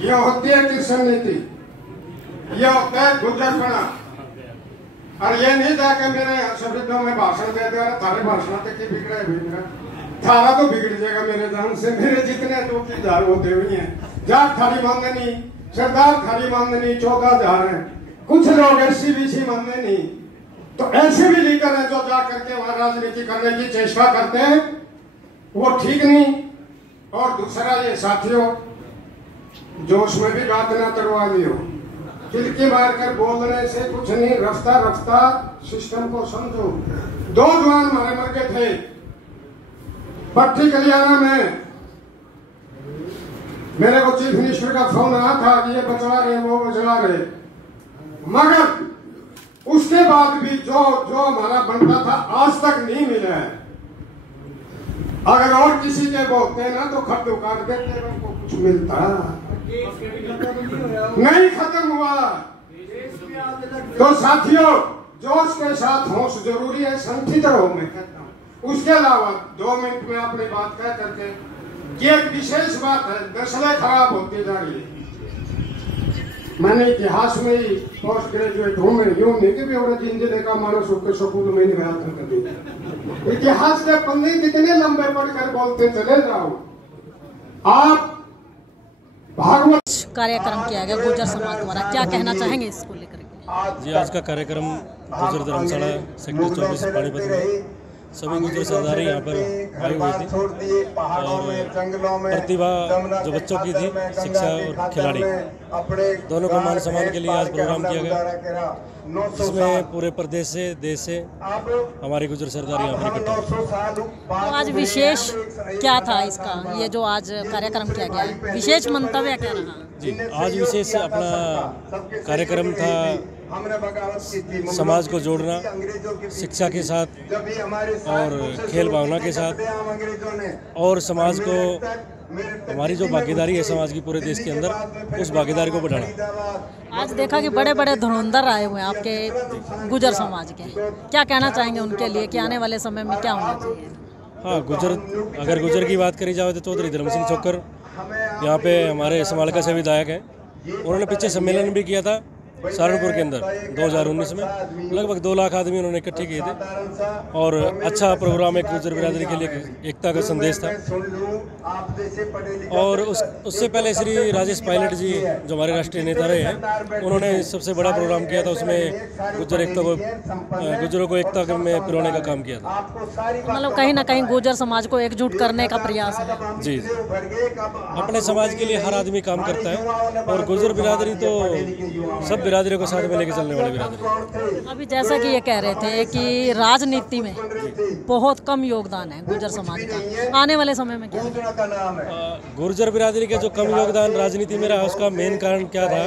यह होती है कृष्ण नीति, यह होता है गुजरपना। और ये नहीं जाके मेरे शब्दों में भाषण दे दे, थारे भाषण तक की बिगड़े भी मेरा थारा तो बिगड़ जाएगा मेरे जान से। मेरे जितने 2,000 होते हुए हैं, जाट थारी माननी, सरदार थारी माननी 14,000 है। कुछ लोग SC-BC मानने नहीं, तो ऐसे भी लीडर हैं जो जा करके वहां राजनीति करने की चेष्टा करते हैं, वो ठीक नहीं। और दूसरा ये साथियों, जोश में भी बात ना करवा दी हो, खिड़की मारकर बोलने से कुछ नहीं। रफ्ता रफ्ता सिस्टम को समझो। 2 जवान हमारे मर गए थे पट्टी कलियाना में। मेरे को चीफ मिनिस्टर का फोन आया था कि ये बचवा रहे, वो बचवा रहे, मगर उसके बाद भी जो हमारा बनता था आज तक नहीं मिला है। अगर और किसी के बोलते ना तो खत उकाट देते, उनको कुछ मिलता नहीं, खत्म हुआ। तो साथियों, जोश के साथ होश जरूरी है, संठित रहो मैं कहता हूँ। उसके अलावा 2 मिनट में अपनी बात कह करके, ये एक विशेष बात है, नस्लें खराब होती जा रही है। मैंने इतिहास में ही पोस्ट ग्रेजुएट हूँ, मैं यूं नहीं कि भी जिंदगी का मानस होकर स्कूल में नहीं गया था कभी। इतिहास के पन्ने कितने लंबे पढ़कर बोलते चले जाओ आप। भागवत कार्यक्रम किया गया गुर्जर समाज द्वारा, क्या कहना चाहेंगे इसको लेकर? जी, आज का कार्यक्रम गुर्जर धर्मशाला सेक्टर 24 पानीपत में सभी गुर्जर सरदारी यहाँ पर आए हुए थे। और प्रतिभा जो बच्चों की थी, शिक्षा और खिलाड़ी दोनों को मान सम्मान के लिए आज प्रोग्राम किया गया, जिसमें पूरे प्रदेश से, देश से हमारी गुर्जर सरदारी यहाँ पर इकट्ठा। तो आज विशेष क्या था इसका, ये जो आज कार्यक्रम किया गया, विशेष मंतव्य क्या रहा? जी, आज विशेष अपना कार्यक्रम था समाज को जोड़ना, शिक्षा के साथ और खेल भावना के साथ, और समाज को हमारी जो भागीदारी है समाज की पूरे देश के अंदर, उस भागीदारी को बढ़ाना। आज देखा कि बड़े बड़े धुरंधर आए हुए हैं आपके गुर्जर समाज के, क्या कहना चाहेंगे उनके लिए कि आने वाले समय में क्या होना चाहिए? हाँ, अगर गुर्जर की बात करी जाए तो चौधरी धर्म सिंह छोकर यहाँ पे हमारे समालका से विधायक हैं। उन्होंने पीछे सम्मेलन भी किया था सहारनपुर के अंदर 2019 में। लगभग 2 लाख आदमी उन्होंने इकट्ठे किए थे, और अच्छा प्रोग्राम एक गुर्जर बिरादरी के लिए एकता का संदेश था। और उससे पहले श्री राजेश पायलट जी जो हमारे राष्ट्रीय नेता रहे हैं, उन्होंने सबसे बड़ा प्रोग्राम किया था, उसमें गुर्जरों को एकता में पिरोने का काम किया था। मतलब कहीं ना कहीं गुर्जर समाज को एकजुट करने का प्रयास है। जी, अपने समाज के लिए हर आदमी काम करता है, और गुर्जर बिरादरी तो सब बिरादरियों को साथ में लेके चलने वाली बिरादरी। अभी जैसा कि ये कह रहे थे कि राजनीति में बहुत कम योगदान है गुर्जर समाज का, आने वाले समय में क्या? गुर्जर बिरादरी का जो कम योगदान राजनीति में रहा, उसका मेन कारण क्या था?